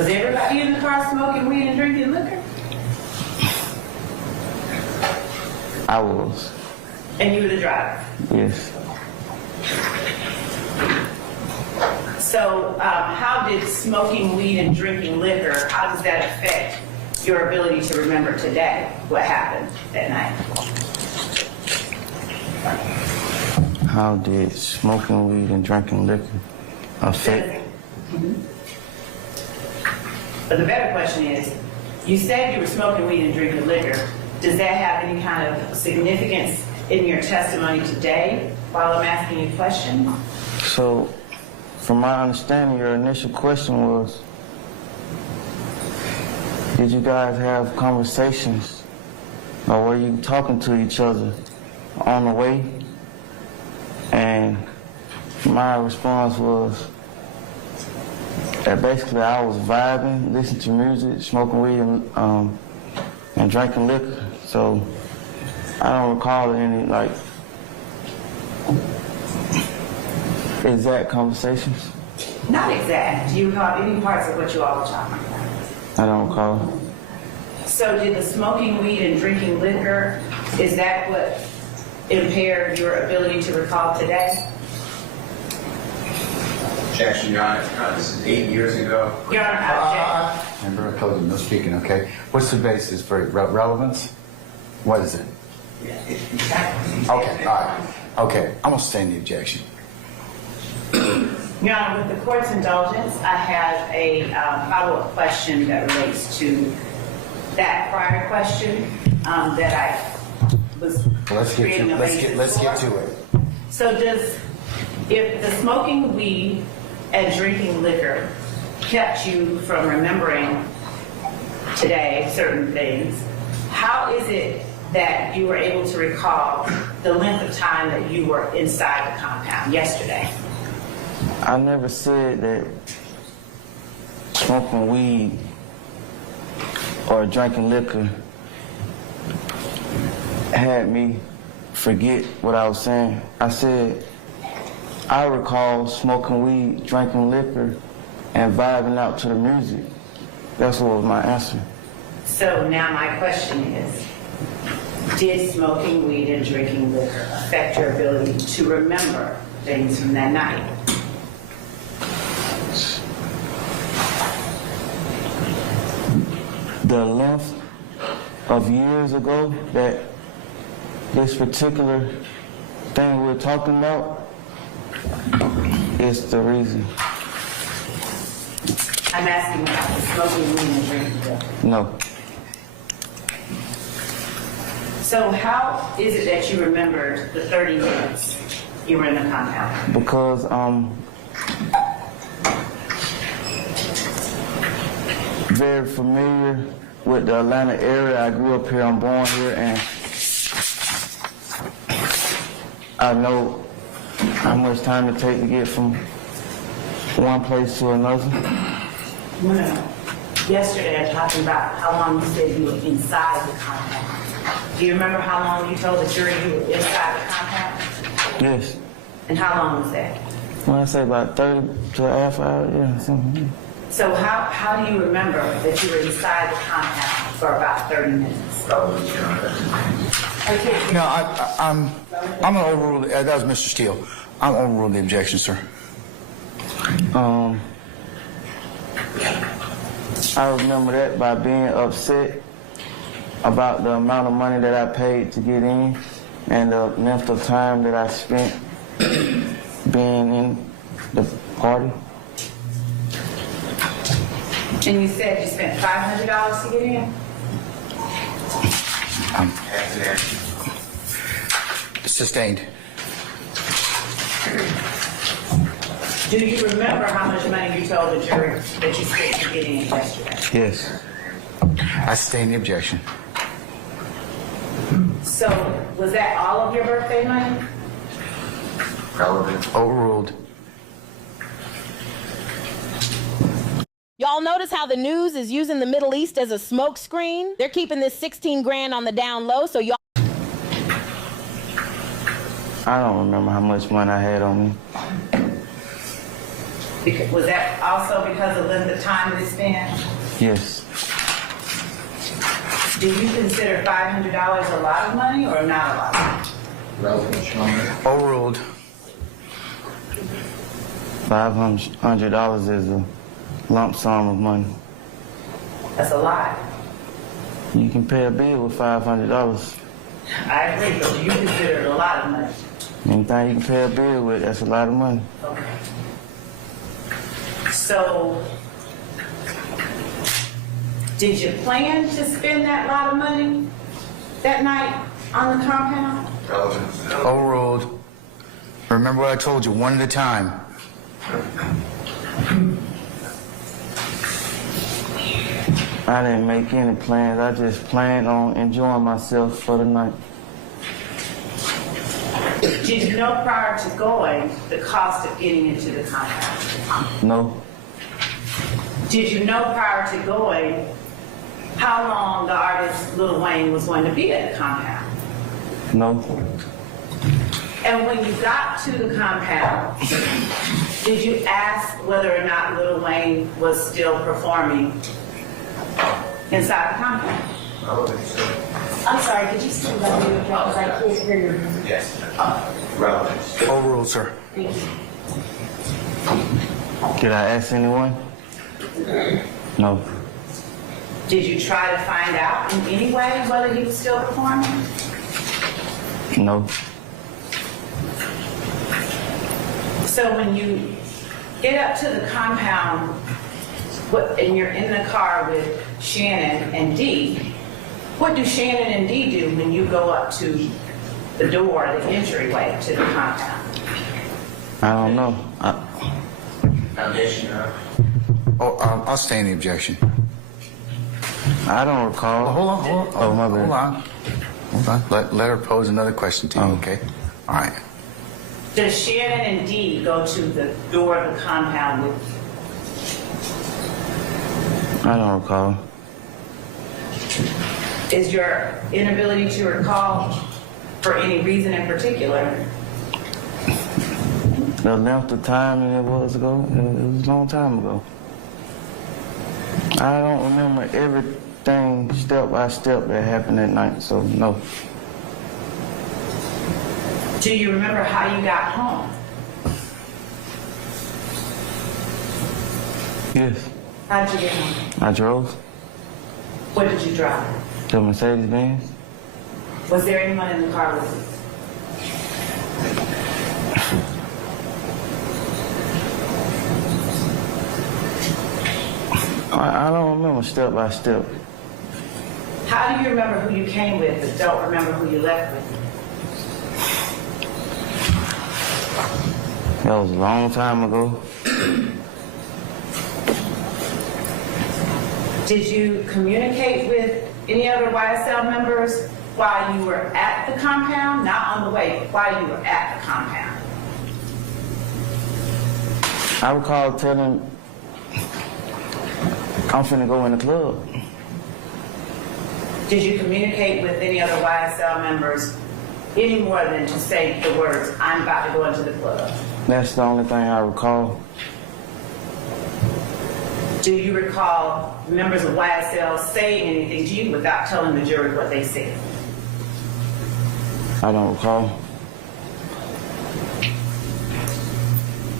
Was everybody in the car smoking weed and drinking liquor? I was. And you were the driver? Yes. So how did smoking weed and drinking liquor, how does that affect your ability to remember today what happened that night? How did smoking weed and drinking liquor affect? But the better question is, you said you were smoking weed and drinking liquor. Does that have any kind of significance in your testimony today while I'm asking you questions? So, from my understanding, your initial question was, did you guys have conversations or were you talking to each other on the way? And my response was that basically I was vibing, listening to music, smoking weed, and drinking liquor. So I don't recall any exact conversations. Not exact. Do you recall any parts of what you all were talking about? I don't recall. So did the smoking weed and drinking liquor, is that what impaired your ability to recall today? Objection, Your Honor. This is 8 years ago. Your Honor, I object. Member, I told you no speaking, okay? What's the basis for relevance? What is it? Okay, all right. Okay, I'm gonna sustain the objection. Your Honor, with the court's indulgence, I have a follow-up question that relates to that prior question that I was creating a basis for. To it. So if the smoking weed and drinking liquor kept you from remembering today certain things, how is it that you were able to recall the length of time that you were inside the compound yesterday? I never said that smoking weed or drinking liquor had me forget what I was saying. I said I recall smoking weed, drinking liquor, and vibing out to the music. That's what was my answer. So now my question is, did smoking weed and drinking liquor affect your ability to remember things from that night? The length of years ago that this particular thing we're talking about is the reason. I'm asking about the smoking weed and drinking liquor. No. So how is it that you remembered the 30 minutes you were in the compound? Because very familiar with the Atlanta area. I grew up here, I'm born here, and I know how much time it takes to get from one place to another. No. Yesterday I talked about how long you said you were inside the compound. Do you remember how long you told the jury you were inside the compound? Yes. And how long was that? When I say about 30 to a half hour, yeah, something. So how do you remember that you were inside the compound for about 30 minutes? No, I'm gonna overrule. That was Mr. Steele. I'm overruling the objection, sir. I remember that by being upset about the amount of money that I paid to get in and the length of time that I spent being in the party. And you said you spent $500 to get in? Sustained. Do you remember how much money you told the jury that you spent to get in yesterday? Yes. I sustain the objection. So was that all of your birthday money? Relevant. Overruled. Y'all notice how the news is using the Middle East as a smoke screen? They're keeping this 16 grand on the down low, so y'all... I don't remember how much money I had on me. Was that also because of length of time they spent? Yes. Do you consider $500 a lot of money or not a lot of money? Relevant, Your Honor. Overruled. $500 is a lump sum of money. That's a lot. You can pay a bill with $500. I agree, but do you consider it a lot of money? Anything you can pay a bill with, that's a lot of money. Okay. So, did you plan to spend that lot of money that night on the compound? Relevant. Overruled. Remember what I told you, one at a time. I didn't make any plans. I just planned on enjoying myself for the night. Did you know prior to going the cost of getting into the compound? No, Did you know prior to going how long the artist Lil Wayne was going to be at the compound? no, And when you got to the compound, did you ask whether or not Lil Wayne was still performing inside the compound? Relevant, sir. I'm sorry, could you speak up here because I can't hear you. Yes. Relevant. Overruled, sir. Thank you. Did I ask anyone? No, Did you try to find out in any way whether he was still performing? no, So when you get up to the compound and you're in the car with Shannon and Dee, what do Shannon and Dee do when you go up to the door, the entryway to the compound? I don't know. Foundation, Your Honor. Oh, I'll stay in the objection. I don't recall. Oh, hold on. Oh, my bad. Hold on. Let her pose another question to you, okay? All right. Does Shannon and Dee go to the door of the compound with you? I don't recall. Is your inability to recall for any reason in particular? The length of time it was ago, it was a long time ago. I don't remember everything step by step that happened that night, so no. Do you remember how you got home? Yes, How'd you get home? I drove What did you drive? the Mercedes-Benz. Was there anyone in the car with you? I don't remember step by step. How do you remember who you came with but don't remember who you left with? That was a long time ago. Did you communicate with any other YSL members while you were at the compound? Not on the way, but while you were at the compound. I recall telling I'm finna go in the club. Did you communicate with any other YSL members any more than to say the words, I'm about to go into the club? That's the only thing I recall. Do you recall members of YSL saying anything to you without telling the jury what they said? I don't recall.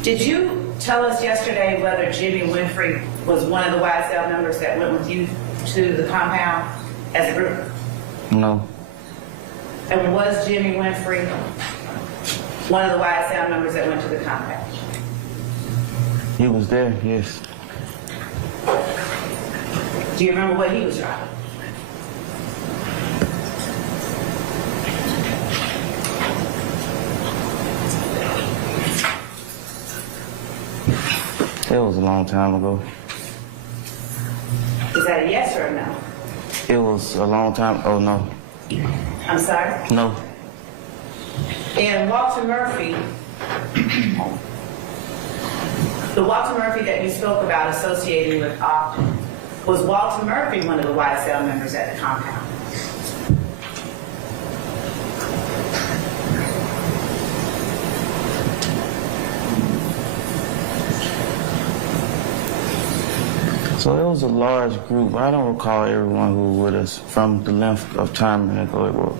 Did you tell us yesterday whether Jimmy Winfrey was one of the YSL members that went with you to the compound as a group? No, And was Jimmy Winfrey one of the YSL members that went to the compound? he was there, yes. Do you remember what he was driving? It was a long time ago. Is that a yes or a no? It was a long time, oh no, I'm sorry? no. And Walter Murphy, the Walter Murphy that you spoke about associating with often, was Walter Murphy one of the YSL members at the compound? So it was a large group. I don't recall everyone who was with us from the length of time ago it was.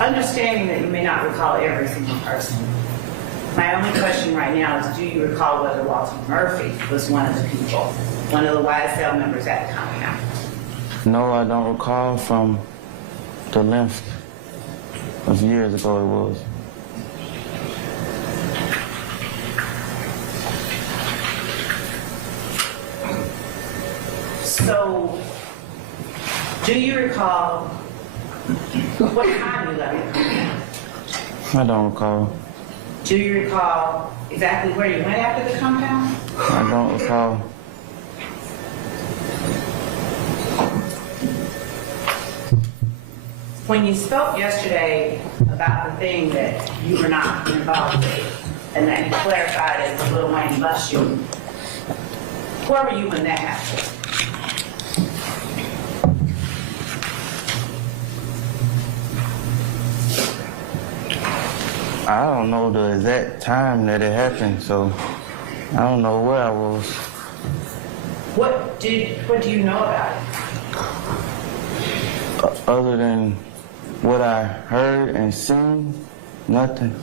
Understanding that you may not recall every single person, my only question right now is, do you recall whether Walter Murphy was one of the people, one of the YSL members at the compound? No, I don't recall from the length of years ago it was. So, do you recall what time you left the compound? I don't recall. Do you recall exactly where you went after the compound? I don't recall. When you spoke yesterday about the thing that you were not involved with, and that you clarified as Lil Wayne bust you, where were you when that happened? I don't know the exact time that it happened, so I don't know where I was. What do you know about it? Other than what I heard and seen, nothing.